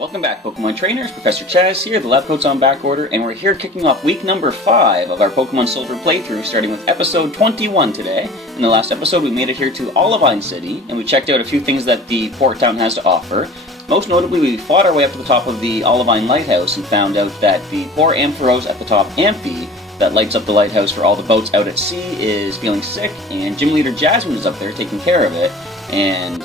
Welcome back, Pokemon Trainers. Professor Chaz here, the lab coat's on back order, and we're here kicking off week number 5 of our Pokemon Silver playthrough, starting with episode 21 today. In the last episode, we made it here to Olivine City, and we checked out a few things that the port town has to offer. Most notably, we fought our way up to the top of the Olivine Lighthouse and found out that the poor Ampharos at the top Amphi that lights up the lighthouse for all the boats out at sea is feeling sick, and Gym Leader Jasmine is up there taking care of it. And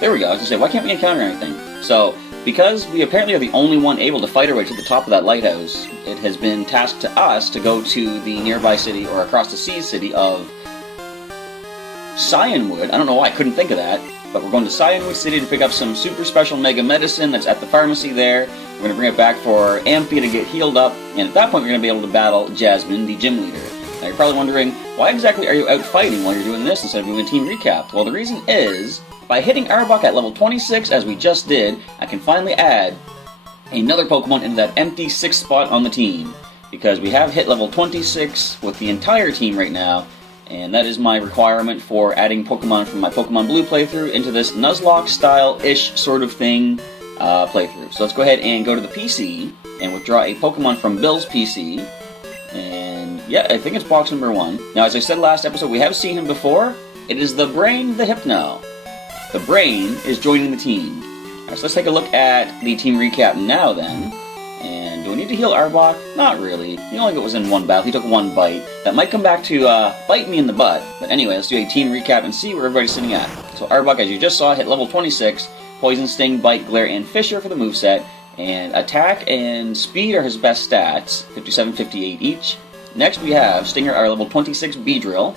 there we go. I was going to say, why can't we encounter anything? So, because we apparently are the only one able to fight our way to the top of that lighthouse, it has been tasked to us to go to the nearby city, or across the sea city of Cianwood. I don't know why I couldn't think of that, but we're going to Cianwood City to pick up some super special mega medicine that's at the pharmacy there. We're going to bring it back for Amphi to get healed up, and at that point we're going to be able to battle Jasmine, the gym leader. Now you're probably wondering, why exactly are you out fighting while you're doing this instead of doing a team recap? Well, the reason is, by hitting Arbok at level 26, as we just did, I can finally add another Pokemon into that empty 6th spot on the team. Because we have hit level 26 with the entire team right now, and that is my requirement for adding Pokemon from my Pokemon Blue playthrough into this Nuzlocke style-ish sort of thing playthrough. So let's go ahead and go to the PC and withdraw a Pokemon from Bill's PC. And yeah, I think it's box number 1. Now, as I said last episode, we have seen him before. It is the Brain the Hypno. The Brain is joining the team. Alright, so let's take a look at the team recap now then. And do we need to heal Arbok? Not really. He only was in one battle. He took one bite. That might come back to bite me in the butt. But anyway, let's do a team recap and see where everybody's sitting at. So Arbok, as you just saw, hit level 26. Poison, Sting, Bite, Glare, and Fissure for the moveset. And Attack and Speed are his best stats. 57, 58 each. Next we have Stinger, our level 26 Beedrill.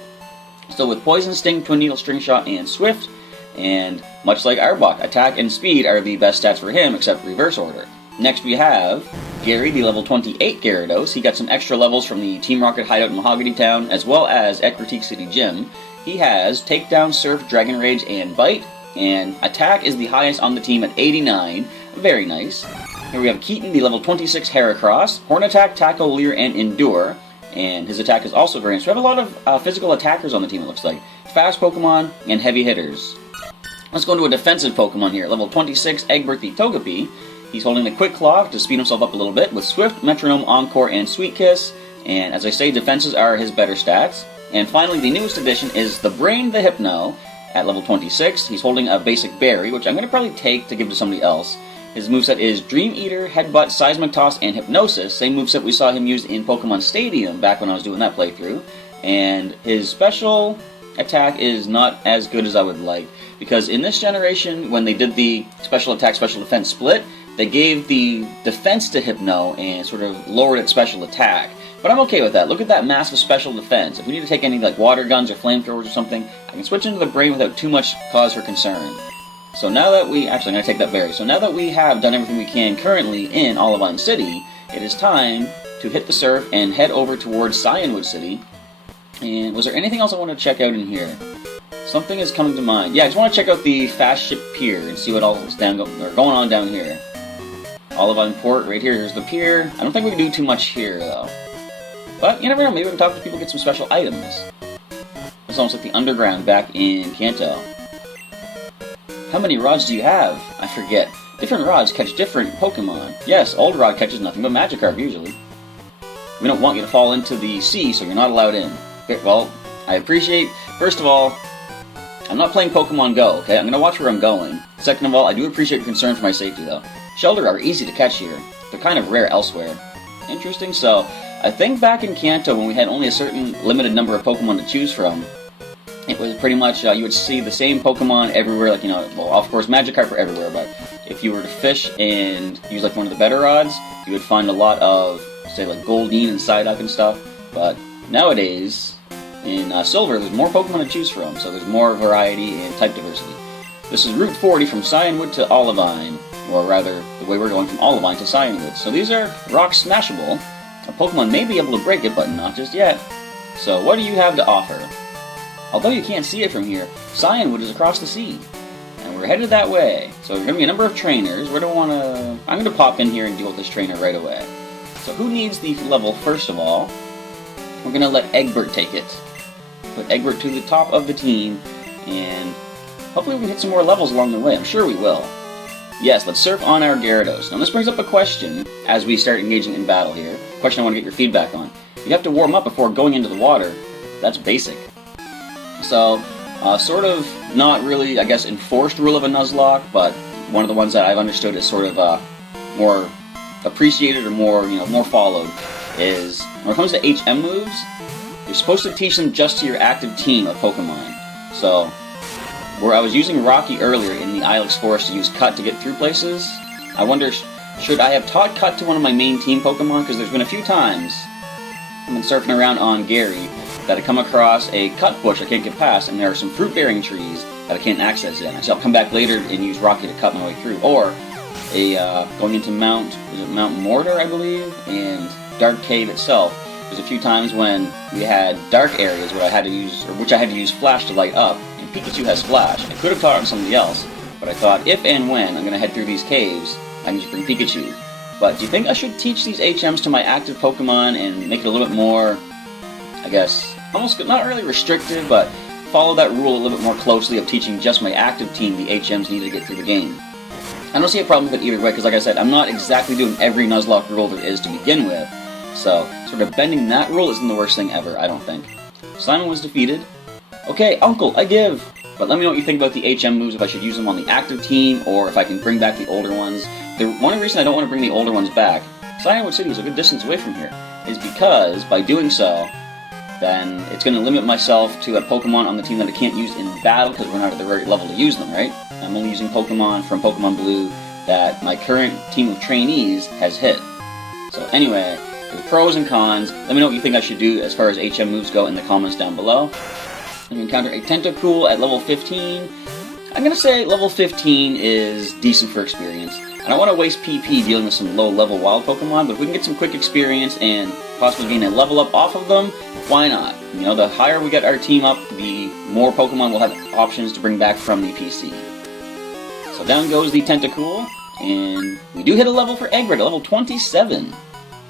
Still with Poison, Sting, Twin Needle, String Shot, and Swift. And much like Arbok, Attack and Speed are the best stats for him, except reverse order. Next we have Gary, the level 28 Gyarados. He got some extra levels from the Team Rocket hideout in Mahogany Town, as well as at Critique City Gym. He has Takedown, Surf, Dragon Rage, and Bite. And Attack is the highest on the team at 89. Very nice. Here we have Keaton, the level 26 Heracross. Horn Attack, Tackle, Leer, and Endure. And his attack is also very nice. We have a lot of physical attackers on the team, it looks like. Fast Pokemon and heavy hitters. Let's go into a defensive Pokemon here. Level 26, Egbert the Togepi. He's holding the Quick Claw to speed himself up a little bit with Swift, Metronome, Encore, and Sweet Kiss. And as I say, defenses are his better stats. And finally, the newest addition is the Brain the Hypno at level 26. He's holding a basic berry, which I'm going to probably take to give to somebody else. His moveset is Dream Eater, Headbutt, Seismic Toss, and Hypnosis. Same moveset we saw him use in Pokemon Stadium back when I was doing that playthrough. And his special attack is not as good as I would like, because in this generation, when they did the special attack, special defense split, they gave the defense to Hypno and sort of lowered its special attack. But I'm okay with that. Look at that massive special defense. If we need to take any like water guns or flamethrowers or something, I can switch into the Brain without too much cause for concern. So now that we... Actually, I'm going to take that berry. So now that we have done everything we can currently in Olivine City, it is time to hit the surf and head over towards Cianwood City. And was there anything else I want to check out in here? Something is coming to mind. Yeah, I just want to check out the Fast Ship Pier and see what all is going on down here. Olivine Port, right here. Here's the pier. I don't think we can do too much here, though. But you never know. Maybe we can talk to people, get some special items. It's almost like the underground back in Kanto. How many rods do you have? I forget. Different rods catch different Pokemon. Yes, old rod catches nothing but Magikarp, usually. We don't want you to fall into the sea, so you're not allowed in. Okay, well, I appreciate... First of all, I'm not playing Pokemon Go, okay? I'm going to watch where I'm going. Second of all, I do appreciate your concern for my safety, though. Shelter are easy to catch here. They're kind of rare elsewhere. Interesting, so... I think back in Kanto, when we had only a certain limited number of Pokemon to choose from, it was pretty much, you would see the same Pokemon everywhere, like, well, of course, Magikarp are everywhere, but if you were to fish and use, like, one of the better rods, you would find a lot of, say, like, Goldeen and Psyduck and stuff, but nowadays, in Silver, there's more Pokemon to choose from, so there's more variety and type diversity. This is Route 40 from Cianwood to Olivine, or rather, the way we're going from Olivine to Cianwood. So these are rock smashable. A Pokemon may be able to break it, but not just yet. So what do you have to offer? Although you can't see it from here, Cianwood is across the sea. And we're headed that way. So there's going to be a number of trainers. Where do I want to... I'm going to pop in here and deal with this trainer right away. So who needs the level first of all? We're going to let Egbert take it. Put Egbert to the top of the team. And hopefully we can hit some more levels along the way. I'm sure we will. Yes, let's surf on our Gyarados. Now this brings up a question as we start engaging in battle here. A question I want to get your feedback on. You have to warm up before going into the water. That's basic. So, sort of not really, I guess, enforced rule of a Nuzlocke, but one of the ones that I've understood is sort of more appreciated or more followed is when it comes to HM moves, you're supposed to teach them just to your active team of Pokemon. So, where I was using Rocky earlier in the Ilex Forest to use Cut to get through places, I wonder, should I have taught Cut to one of my main team Pokemon? Because there's been a few times I've been surfing around on Gary that I come across a cut bush I can't get past, and there are some fruit-bearing trees that I can't access yet. So I'll come back later and use Rocky to cut my way through. Or going into Mount Mordor, I believe, and Dark Cave itself. There's a few times when we had dark areas where I had to use Flash to light up. Pikachu has Flash. I could have taught it on somebody else, but I thought if and when I'm going to head through these caves, I can just bring Pikachu. But do you think I should teach these HMs to my active Pokemon and make it a little bit more, I guess, almost not really restrictive, but follow that rule a little bit more closely of teaching just my active team the HMs need to get through the game? I don't see a problem with it either way, because like I said, I'm not exactly doing every Nuzlocke rule there is to begin with, so sort of bending that rule isn't the worst thing ever, I don't think. Simon was defeated. Okay, Uncle, I give! But let me know what you think about the HM moves, if I should use them on the active team, or if I can bring back the older ones. The one reason I don't want to bring the older ones back, Cianwood City is a good distance away from here, is because, by doing so, then it's going to limit myself to a Pokemon on the team that I can't use in battle, because we're not at the right level to use them, right? I'm only using Pokemon from Pokémon Blue that my current team of trainees has hit. So anyway, the pros and cons, let me know what you think I should do as far as HM moves go in the comments down below. You encounter a Tentacool at level 15. I'm going to say level 15 is decent for experience. I don't want to waste PP dealing with some low-level wild Pokemon, but if we can get some quick experience and possibly gain a level up off of them, why not? You know, the higher we get our team up, the more Pokemon we'll have options to bring back from the PC. So down goes the Tentacool, and we do hit a level for Egbert at level 27.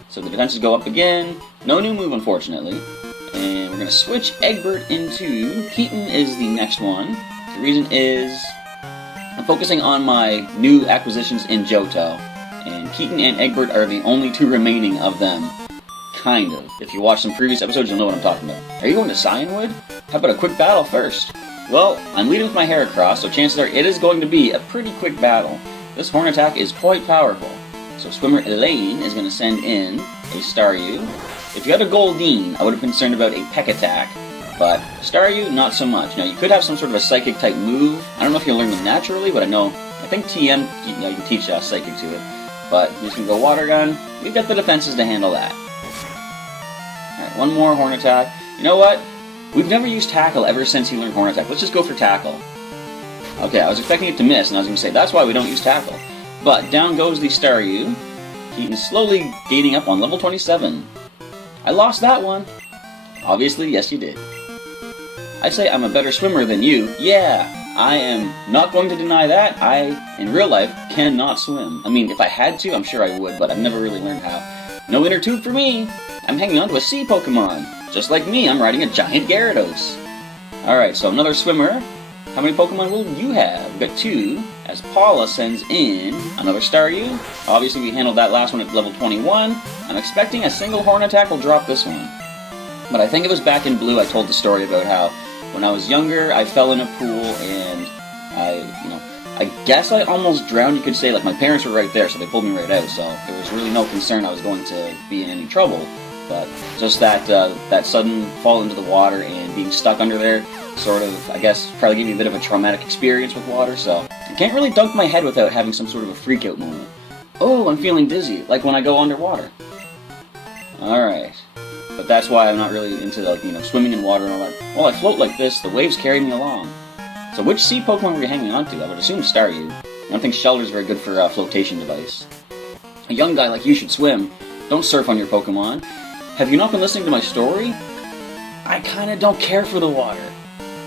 So the defenses go up again. No new move, unfortunately. And we're going to switch Egbert into Keaton is the next one. The reason is I'm focusing on my new acquisitions in Johto, and Keaton and Egbert are the only two remaining of them. Kind of. If you watch some previous episodes, you'll know what I'm talking about. Are you going to Cianwood? How about a quick battle first? Well, I'm leading with my Heracross, so chances are it is going to be a pretty quick battle. This horn attack is quite powerful. So Swimmer Elaine is going to send in a Staryu. If you had a Goldeen, I would have been concerned about a Peck attack, but Staryu, not so much. Now, you could have some sort of a Psychic type move. I don't know if you'll learn them naturally, but I think TM, you can teach Psychic to it. But you're just going to go Water Gun. We've got the defenses to handle that. Alright, one more Horn attack. You know what? We've never used Tackle ever since he learned Horn attack. Let's just go for Tackle. Okay, I was expecting it to miss, and I was going to say, that's why we don't use Tackle. But down goes the Staryu. Keaton's slowly gaining up on level 27. I lost that one. Obviously, yes you did. I'd say I'm a better swimmer than you. Yeah, I am not going to deny that. I, in real life, cannot swim. I mean, if I had to, I'm sure I would, but I've never really learned how. No inner tube for me. I'm hanging on to a sea Pokemon. Just like me, I'm riding a giant Gyarados. Alright, so another swimmer. How many Pokemon will you have? We've got two, as Paula sends in another Staryu. Obviously, we handled that last one at level 21. I'm expecting a single Horn attack will drop this one. But I think it was back in Blue I told the story about how when I was younger, I fell in a pool and I guess I almost drowned, you could say. Like, my parents were right there, so they pulled me right out, so there was really no concern I was going to be in any trouble. But just that sudden fall into the water and being stuck under there sort of, I guess, probably gave me a bit of a traumatic experience with water, so I can't really dunk my head without having some sort of a freak-out moment. Oh, I'm feeling dizzy, like when I go underwater. Alright. But that's why I'm not really into, like, swimming in water and all that. Well, I float like this, the waves carry me along. So which sea Pokemon were you hanging on to? I would assume Staryu. I don't think Shelter's very good for a flotation device. A young guy like you should swim. Don't surf on your Pokemon. Have you not been listening to my story? I kinda don't care for the water.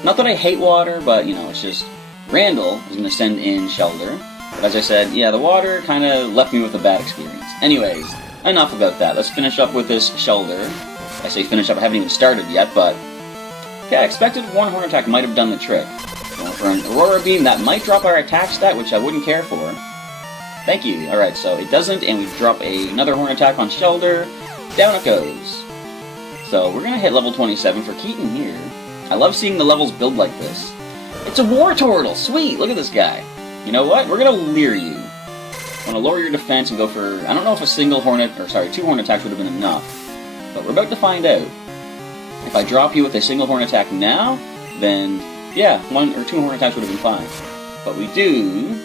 Not that I hate water, but, it's just... Randall is going to send in Shelter. But as I said, yeah, the water kinda left me with a bad experience. Anyways, enough about that. Let's finish up with this Shelter. I say finish up, I haven't even started yet, but... Okay, I expected one Horn attack might have done the trick. Going for an Aurora Beam, that might drop our attack stat, which I wouldn't care for. Thank you. Alright, so it doesn't, and we drop another horn attack on Shellder. Down it goes. So we're going to hit level 27 for Keaton here. I love seeing the levels build like this. It's a Wartortle! Sweet! Look at this guy. You know what? We're going to leer you. I'm going to lower your defense and go for... I don't know if a single hornet... or sorry, 2 horn attacks would have been enough. But we're about to find out. If I drop you with a single horn attack now, then... yeah, 1 or 2 horn attacks would have been fine. But we do...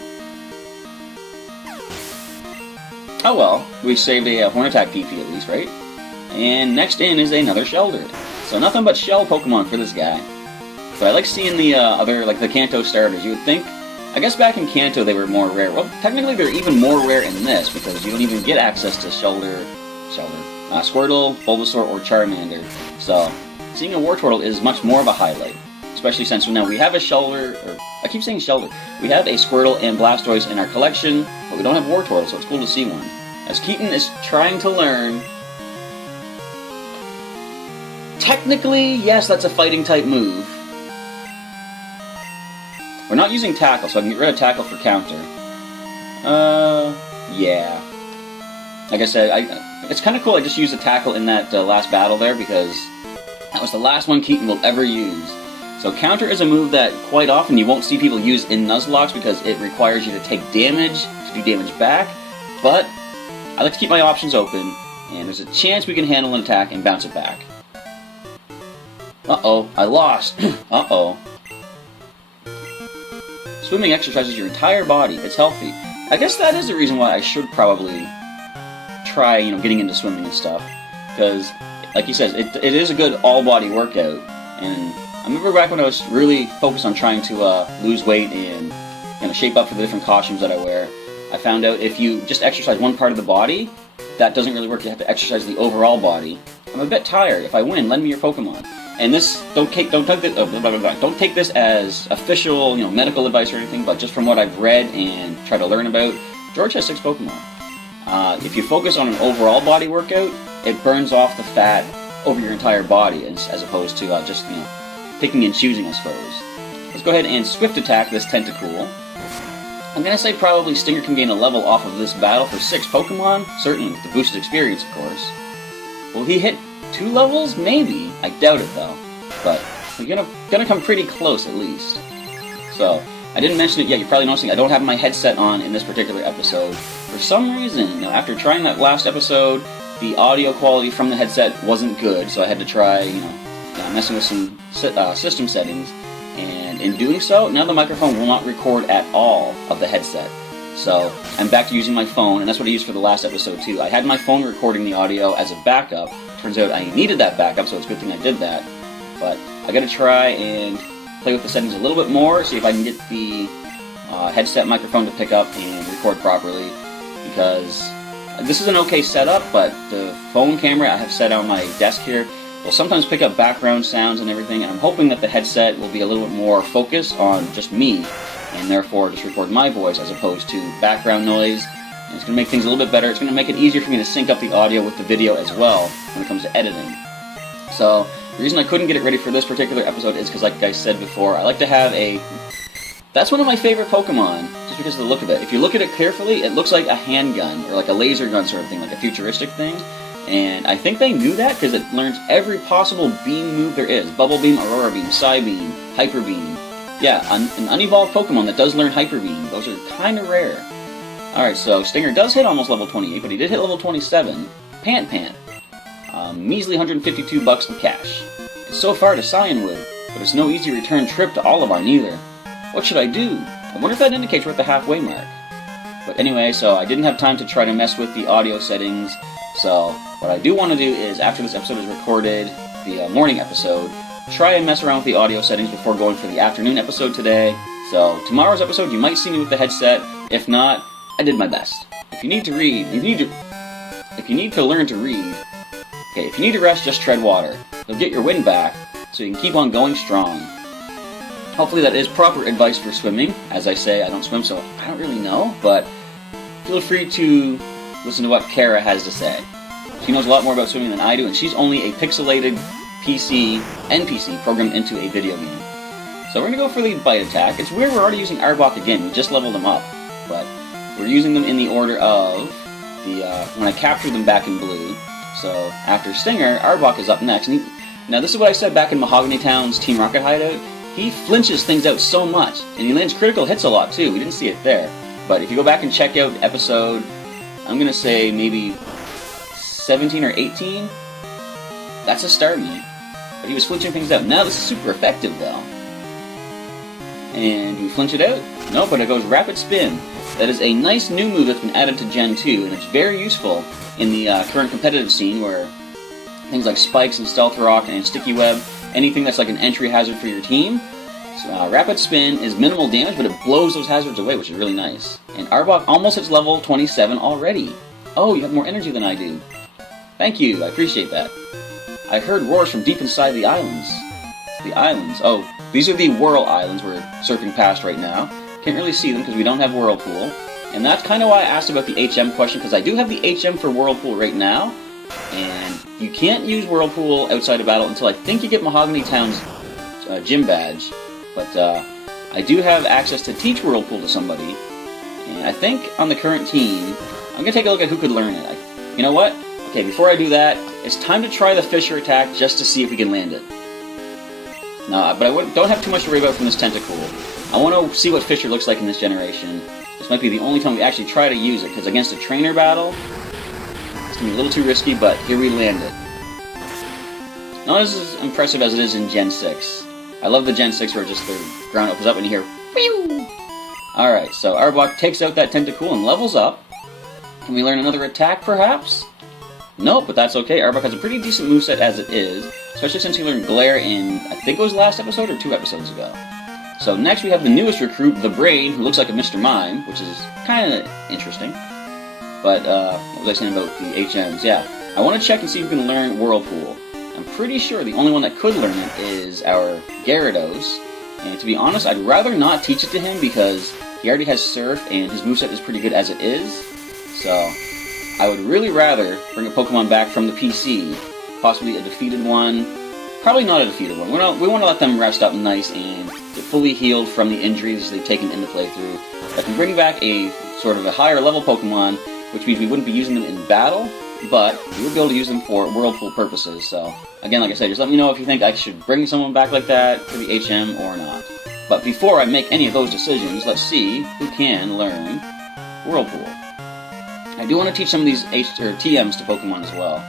oh well, we saved a horn attack PP at least, right? And next in is another Shellder. So nothing but shell Pokemon for this guy. But I like seeing the other, like the Kanto starters. You would think, I guess back in Kanto they were more rare. Well, technically they're even more rare in this because you don't even get access to Squirtle, Bulbasaur, or Charmander. So seeing a Wartortle is much more of a highlight. Especially since now we have a Shellder, or I keep saying Shellder. We have a Squirtle and Blastoise in our collection, but we don't have Wartortle, so it's cool to see one. As Keaton is trying to learn... technically, yes, that's a fighting type move. We're not using Tackle, so I can get rid of Tackle for counter. Yeah. Like I said, it's kind of cool I just used a Tackle in that last battle there, because that was the last one Keaton will ever use. So counter is a move that quite often you won't see people use in Nuzlocke because it requires you to take damage to do damage back, but I like to keep my options open, and there's a chance we can handle an attack and bounce it back. Uh-oh, I lost. Uh-oh. Swimming exercises your entire body. It's healthy. I guess that is the reason why I should probably try, getting into swimming and stuff. Because, like he says, it is a good all-body workout. And I remember back when I was really focused on trying to lose weight and shape up for the different costumes that I wear, I found out if you just exercise one part of the body, that doesn't really work. You have to exercise the overall body. I'm a bit tired. If I win, lend me your Pokemon. And this, don't take this as official, medical advice or anything, but just from what I've read and tried to learn about, George has 6 Pokemon. If you focus on an overall body workout, it burns off the fat over your entire body, as opposed to just, picking and choosing, I suppose. Let's go ahead and Swift Attack this Tentacool. I'm going to say probably Stinger can gain a level off of this battle for 6 Pokemon, certainly with the boosted experience, of course. Will he hit 2 levels? Maybe. I doubt it, though. But we're gonna come pretty close, at least. So, I didn't mention it yet. You're probably noticing I don't have my headset on in this particular episode. For some reason, after trying that last episode, the audio quality from the headset wasn't good, so I had to try, messing with some system settings. And in doing so, now the microphone will not record at all of the headset. So, I'm back to using my phone, and that's what I used for the last episode, too. I had my phone recording the audio as a backup. Turns out I needed that backup, so it's a good thing I did that. But I gotta try and play with the settings a little bit more, see if I can get the headset microphone to pick up and record properly. Because this is an okay setup, but the phone camera I have set on my desk here will sometimes pick up background sounds and everything, and I'm hoping that the headset will be a little bit more focused on just me, and therefore just record my voice as opposed to background noise. And it's going to make things a little bit better. It's going to make it easier for me to sync up the audio with the video as well when it comes to editing. So the reason I couldn't get it ready for this particular episode is because, like I said before, I like to have a... that's one of my favorite Pokemon, just because of the look of it. If you look at it carefully, it looks like a handgun, or like a laser gun sort of thing, like a futuristic thing. And I think they knew that because it learns every possible beam move there is. Bubble Beam, Aurora Beam, Psy Beam, Hyper Beam. Yeah, an unevolved Pokemon that does learn Hyper Beam. Those are kind of rare. Alright, so Stinger does hit almost level 28, but he did hit level 27. Pant. Measly $152 in cash. It's so far to Cianwood, but it's no easy return trip to Olivar neither. What should I do? I wonder if that indicates we're at the halfway mark. But anyway, so I didn't have time to try to mess with the audio settings, so what I do want to do is, after this episode is recorded, the morning episode, try and mess around with the audio settings before going for the afternoon episode today. So tomorrow's episode, you might see me with the headset. If not, I did my best. If you need to read, if you need to learn to read, okay, if you need to rest, just tread water. You'll get your wind back, so you can keep on going strong. Hopefully that is proper advice for swimming. As I say, I don't swim, so I don't really know, but feel free to listen to what Kara has to say. She knows a lot more about swimming than I do, and she's only a pixelated NPC programmed into a video game. So we're going to go for the Bite Attack. It's weird we're already using Arbok again. We just leveled him up, but we're using them in the order of when I captured them back in Blue. So after Stinger, Arbok is up next. And now this is what I said back in Mahogany Town's Team Rocket hideout. He flinches things out so much, and he lands critical hits a lot too. We didn't see it there. But if you go back and check out episode, I'm going to say maybe 17 or 18, that's a Starmie. But he was flinching things out. Now this is super effective though. And we flinch it out? No, but it goes Rapid Spin. That is a nice new move that's been added to Gen 2, and it's very useful in the current competitive scene where things like Spikes and Stealth Rock and Sticky Web, anything that's like an entry hazard for your team. So, Rapid Spin is minimal damage, but it blows those hazards away, which is really nice. And Arbok almost hits level 27 already. Oh, you have more energy than I do. Thank you, I appreciate that. I heard roars from deep inside the islands. The islands. Oh, these are the Whirl Islands we're surfing past right now. Can't really see them because we don't have Whirlpool. And that's kind of why I asked about the HM question, because I do have the HM for Whirlpool right now. And you can't use Whirlpool outside of battle until I think you get Mahogany Town's gym badge. But I do have access to teach Whirlpool to somebody. And I think on the current team, I'm going to take a look at who could learn it. You know what? Okay, before I do that, it's time to try the Fisher attack just to see if we can land it. No, but I don't have too much to worry about from this Tentacool. I want to see what Fisher looks like in this generation. This might be the only time we actually try to use it, because against a trainer battle, it's going to be a little too risky, but here we land it. Not as impressive as it is in Gen 6. I love the Gen 6 where just the ground opens up and you hear, whew! Alright, so Arbok takes out that Tentacool and levels up. Can we learn another attack, perhaps? Nope, but that's okay. Arbok has a pretty decent moveset as it is, especially since he learned Glare in, I think it was last episode or 2 episodes ago. So next we have the newest recruit, the Brain, who looks like a Mr. Mime, which is kind of interesting. But, what was I saying about the HMs? Yeah, I want to check and see if we can learn Whirlpool. I'm pretty sure the only one that could learn it is our Gyarados. And to be honest, I'd rather not teach it to him because he already has Surf and his moveset is pretty good as it is. So, I would really rather bring a Pokemon back from the PC, possibly a defeated one. Probably not a defeated one. We want to let them rest up nice and get fully healed from the injuries they've taken in the playthrough. I can bring back a sort of a higher level Pokemon, which means we wouldn't be using them in battle, but we would be able to use them for Whirlpool purposes. So, again, like I said, just let me know if you think I should bring someone back like that for the HM or not. But before I make any of those decisions, let's see who can learn Whirlpool. I do want to teach some of these TMs to Pokemon as well.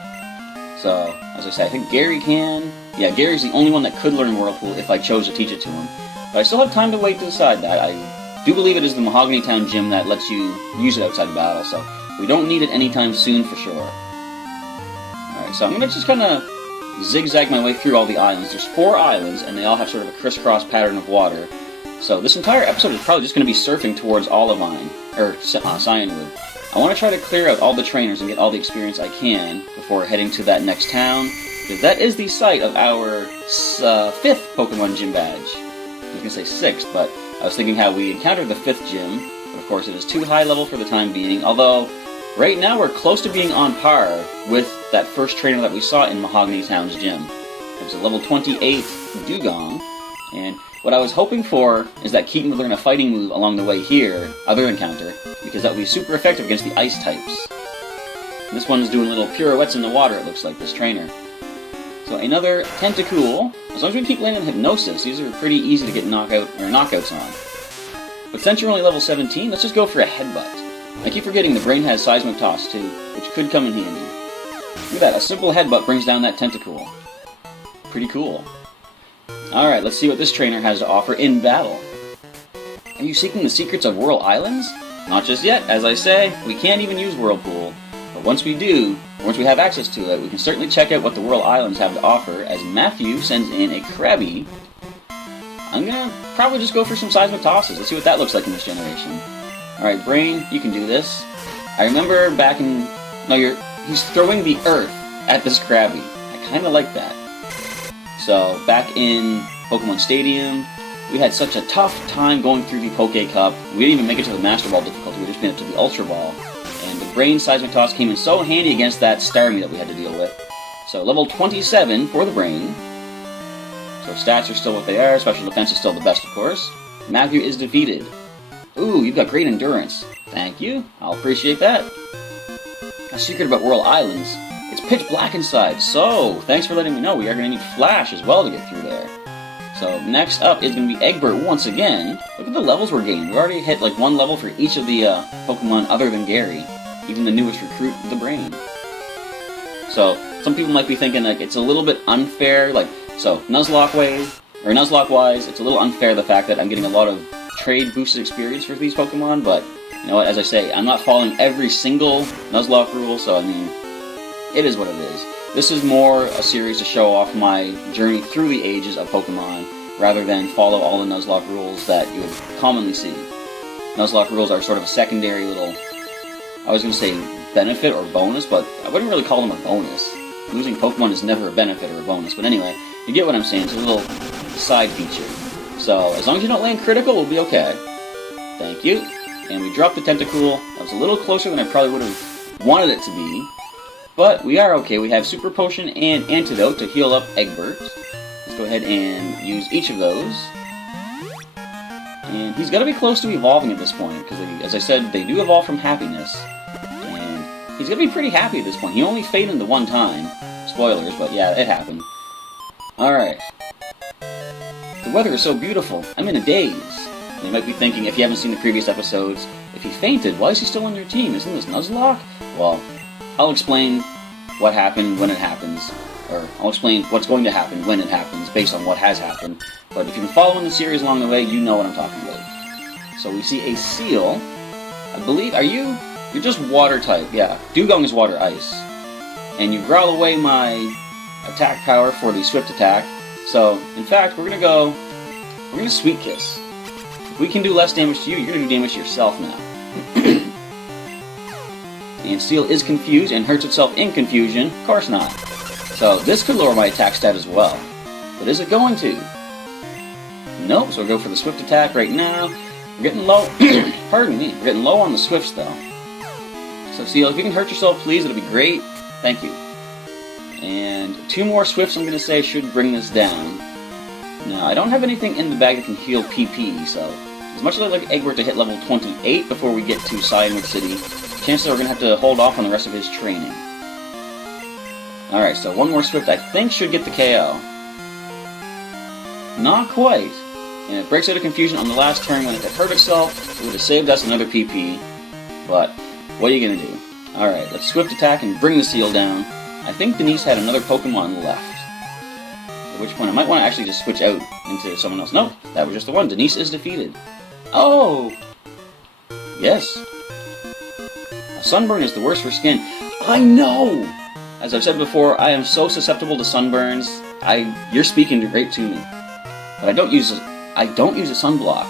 So, as I said, I think Gary can. Yeah, Gary's the only one that could learn Whirlpool if I chose to teach it to him. But I still have time to wait to decide that. I do believe it is the Mahogany Town gym that lets you use it outside of battle, so we don't need it anytime soon for sure. Alright, so I'm going to just kind of zigzag my way through all the islands. There's 4 islands, and they all have sort of a crisscross pattern of water. So this entire episode is probably just going to be surfing towards Olivine, or Cianwood. I want to try to clear out all the trainers and get all the experience I can before heading to that next town, because that is the site of our 5th Pokemon gym badge. I was going to say 6th, but I was thinking how we encountered the 5th gym, but of course it is too high level for the time being, although right now we're close to being on par with that first trainer that we saw in Mahogany Town's gym. It was a level 28 Dugong, and what I was hoping for is that Keaton would learn a fighting move along the way here, other encounter, because that would be super effective against the ice types. And this one's doing little pirouettes in the water, it looks like, this trainer. So another Tentacool. As long as we keep landing Hypnosis, these are pretty easy to get knockouts on. But since you're only level 17, let's just go for a Headbutt. I keep forgetting the Brain has Seismic Toss too, which could come in handy. Look at that, a simple Headbutt brings down that Tentacool. Pretty cool. Alright, let's see what this trainer has to offer in battle. Are you seeking the secrets of Whirl Islands? Not just yet, as I say, we can't even use Whirlpool. But once we do, once we have access to it, we can certainly check out what the Whirl Islands have to offer, as Matthew sends in a Krabby. I'm gonna probably just go for some Seismic Tosses. Let's see what that looks like in this generation. Alright, Brain, you can do this. I remember back in... No, he's throwing the Earth at this Krabby. I kinda like that. So, back in Pokemon Stadium, we had such a tough time going through the Poke Cup. We didn't even make it to the Master Ball difficulty, we just made it to the Ultra Ball. And the Brain Seismic Toss came in so handy against that Starmie that we had to deal with. So, level 27 for the Brain. So, stats are still what they are, special defense is still the best, of course. Matthew is defeated. Ooh, you've got great endurance. Thank you. I'll appreciate that. A secret about World Islands. It's pitch black inside, so thanks for letting me know. We are going to need flash as well to get through there. So next up is going to be Egbert once again. Look at the levels we're gaining. We already hit like one level for each of the Pokemon other than Gary. Even the newest recruit, the Brain. So some people might be thinking like it's a little bit unfair. Like so Nuzlocke-wise, it's a little unfair the fact that I'm getting a lot of trade boosted experience for these Pokemon. But you know what? As I say, I'm not following every single Nuzlocke rule. So I mean, it is what it is. This is more a series to show off my journey through the ages of Pokemon, rather than follow all the Nuzlocke rules that you would commonly see. Nuzlocke rules are sort of a secondary little, I was going to say benefit or bonus, but I wouldn't really call them a bonus. Losing Pokemon is never a benefit or a bonus, but anyway, you get what I'm saying, it's a little side feature. So, as long as you don't land critical, we'll be okay. Thank you. And we dropped the Tentacool. That was a little closer than I probably would have wanted it to be. But we are okay. We have Super Potion and Antidote to heal up Egbert. Let's go ahead and use each of those. And he's got to be close to evolving at this point, because as I said, they do evolve from happiness. And he's going to be pretty happy at this point. He only faded the one time. Spoilers, but yeah, it happened. Alright. The weather is so beautiful. I'm in a daze. You might be thinking, if you haven't seen the previous episodes, if he fainted, why is he still on your team? Isn't this Nuzlocke? Well, I'll explain what happened when it happens, or I'll explain what's going to happen when it happens, based on what has happened. But if you've been following the series along the way, you know what I'm talking about. So we see a Seal. I believe, you're just water type, yeah. Dugong is water ice. And you growl away my attack power for the Swift attack. So, in fact, we're gonna Sweet Kiss. If we can do less damage to you, you're gonna do damage to yourself now. And Seal is confused and hurts itself in confusion. Of course not. So this could lower my attack stat as well. But is it going to? Nope, so we'll go for the Swift attack right now. We're getting low. Pardon me. We're getting low on the Swifts though. So Seal, if you can hurt yourself, please, it'll be great. Thank you. And 2 more Swifts, I'm going to say, should bring this down. Now, I don't have anything in the bag that can heal PP, so as much as I'd like Egbert to hit level 28 before we get to Cianwood City, chances are we're going to have to hold off on the rest of his training. Alright, so 1 more Swift I think should get the KO. Not quite. And it breaks out of confusion on the last turn when it had hurt itself. It would have saved us another PP. But, what are you going to do? Alright, let's Swift attack and bring the Seal down. I think Denise had another Pokemon left. At which point I might want to actually just switch out into someone else. Nope, that was just the one. Denise is defeated. Oh! Yes. A sunburn is the worst for skin. I know! As I've said before, I am so susceptible to sunburns. You're speaking right to me. But I don't use a sunblock.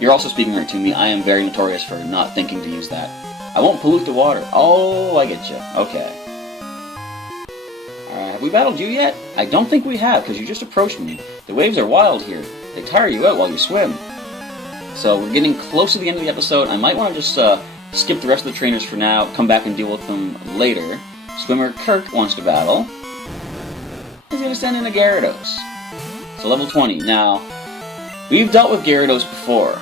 You're also speaking right to me. I am very notorious for not thinking to use that. I won't pollute the water. Oh, I get you. Okay. Have we battled you yet? I don't think we have, because you just approached me. The waves are wild here. They tire you out while you swim. So we're getting close to the end of the episode. I might want to just skip the rest of the trainers for now, come back and deal with them later. Swimmer Kirk wants to battle. He's going to send in a Gyarados. So level 20. Now, we've dealt with Gyarados before.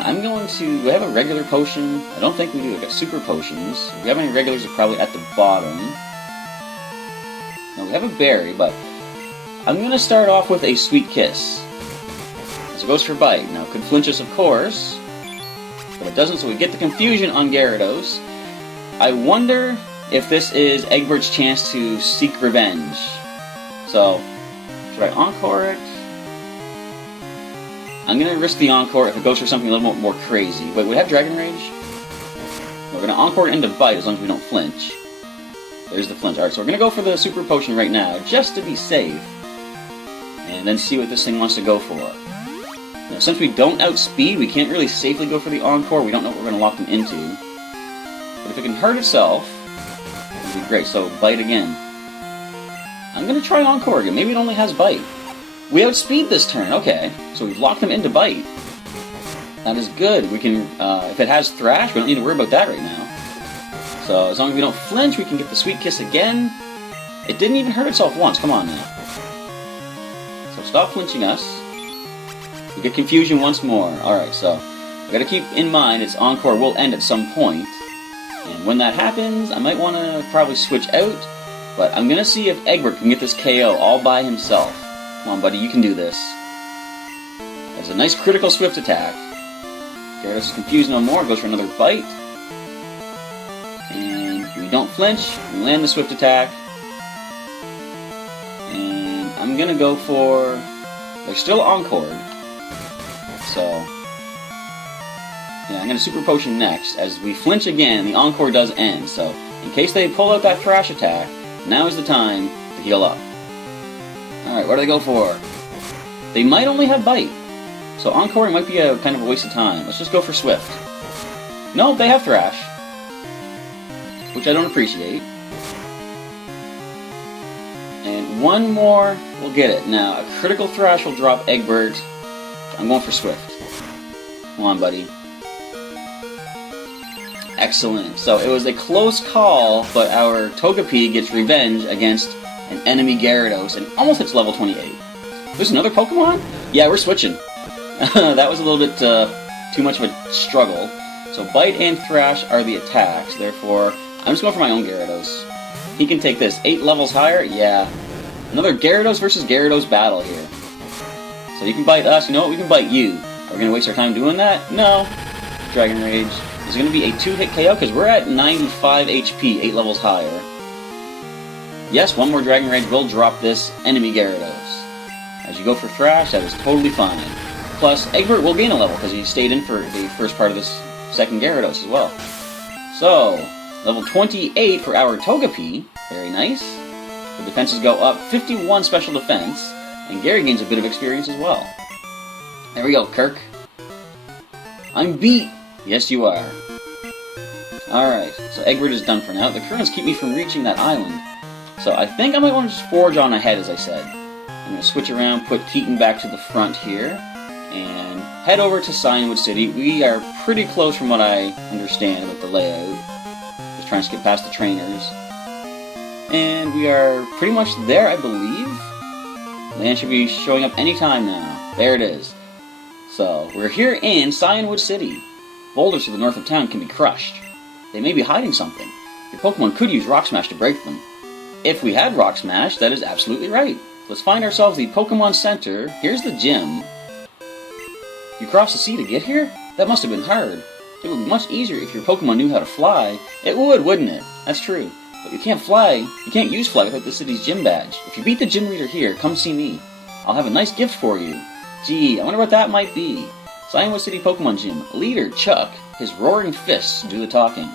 I'm going to... Do I have a regular potion? I don't think we do. I've got super potions. If we have any regulars, they're probably at the bottom. No, we have a berry, but... I'm going to start off with a Sweet Kiss. As it goes for Bite. Now, it could flinch us, of course. But it doesn't, so we get the confusion on Gyarados. I wonder if this is Egbert's chance to seek revenge. So, should I Encore it? I'm going to risk the Encore if it goes for something a little more crazy. Wait, would it have Dragon Rage? We're going to Encore it into Bite as long as we don't flinch. There's the flinch. Alright, so we're going to go for the Super Potion right now, just to be safe. And then see what this thing wants to go for. Now, since we don't outspeed, we can't really safely go for the Encore. We don't know what we're going to lock them into. But if it can hurt itself, it would be great. So, Bite again. I'm going to try Encore again. Maybe it only has Bite. We outspeed this turn, okay. So we've locked them into Bite. That is good. We can, if it has Thrash, we don't need to worry about that right now. So as long as we don't flinch, we can get the Sweet Kiss again. It didn't even hurt itself once, come on now. So stop flinching us. We get Confusion once more. Alright, so I gotta keep in mind its Encore will end at some point. And when that happens, I might want to probably switch out. But I'm gonna see if Egbert can get this KO all by himself. Come on, buddy, you can do this. That's a nice critical swift attack. Gyarados is confused no more, goes for another bite. And we don't flinch, we land the swift attack. And I'm gonna go for... They're still encored. So... yeah, I'm gonna Super Potion next. As we flinch again, the Encore does end. So, in case they pull out that Thrash attack, now is the time to heal up. Alright, what do they go for? They might only have Bite. So Encore might be a kind of a waste of time. Let's just go for Swift. No, they have Thrash. Which I don't appreciate. And one more will get it. Now, a critical Thrash will drop Egbert. I'm going for Swift. Come on, buddy. Excellent. So it was a close call, but our Togepi gets revenge against an enemy Gyarados and almost hits level 28. There's another Pokemon? Yeah, we're switching. That was a little bit too much of a struggle. So Bite and Thrash are the attacks, therefore I'm just going for my own Gyarados. He can take this 8 levels higher? Yeah. Another Gyarados versus Gyarados battle here. So you can bite us, you know what, we can bite you. Are we going to waste our time doing that? No. Dragon Rage. Is it going to be a 2-hit KO? Because we're at 95 HP, 8 levels higher. Yes, one more Dragon Rage will drop this enemy Gyarados. As you go for Thrash, that is totally fine. Plus, Egbert will gain a level because he stayed in for the first part of this second Gyarados as well. So, level 28 for our Togepi. Very nice. The defenses go up 51 special defense, and Gary gains a bit of experience as well. There we go, Kirk. I'm beat! Yes, you are. Alright, so Egbert is done for now. The currents keep me from reaching that island. So I think I might want to just forge on ahead, as I said. I'm going to switch around, put Keaton back to the front here, and head over to Cianwood City. We are pretty close from what I understand about the layout. Just trying to skip past the trainers. And we are pretty much there, I believe. Land should be showing up anytime now. There it is. So, we're here in Cianwood City. Boulders to the north of town can be crushed. They may be hiding something. Your Pokemon could use Rock Smash to break them. If we had Rock Smash, that is absolutely right. Let's find ourselves the Pokemon Center. Here's the gym. You crossed the sea to get here? That must have been hard. It would be much easier if your Pokemon knew how to fly. It would, wouldn't it? That's true. But you can't fly. You can't use fly without the city's gym badge. If you beat the gym leader here, come see me. I'll have a nice gift for you. Gee, I wonder what that might be. Cianwood City Pokemon Gym. Leader, Chuck. His roaring fists do the talking.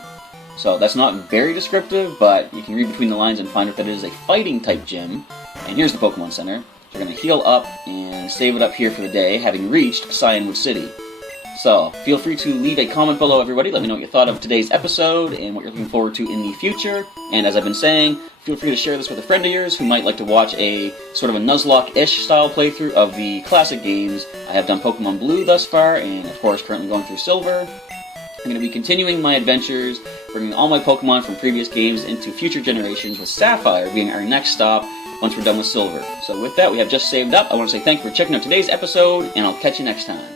So that's not very descriptive, but you can read between the lines and find out that it is a fighting type gym. And here's the Pokemon Center. We're going to heal up and save it up here for the day, having reached Cianwood City. So, feel free to leave a comment below, everybody. Let me know what you thought of today's episode and what you're looking forward to in the future. And as I've been saying, feel free to share this with a friend of yours who might like to watch a sort of a Nuzlocke-ish style playthrough of the classic games. I have done Pokémon Blue thus far, and of course currently going through Silver. I'm going to be continuing my adventures, bringing all my Pokemon from previous games into future generations, with Sapphire being our next stop once we're done with Silver. So with that, we have just saved up. I want to say thank you for checking out today's episode, and I'll catch you next time.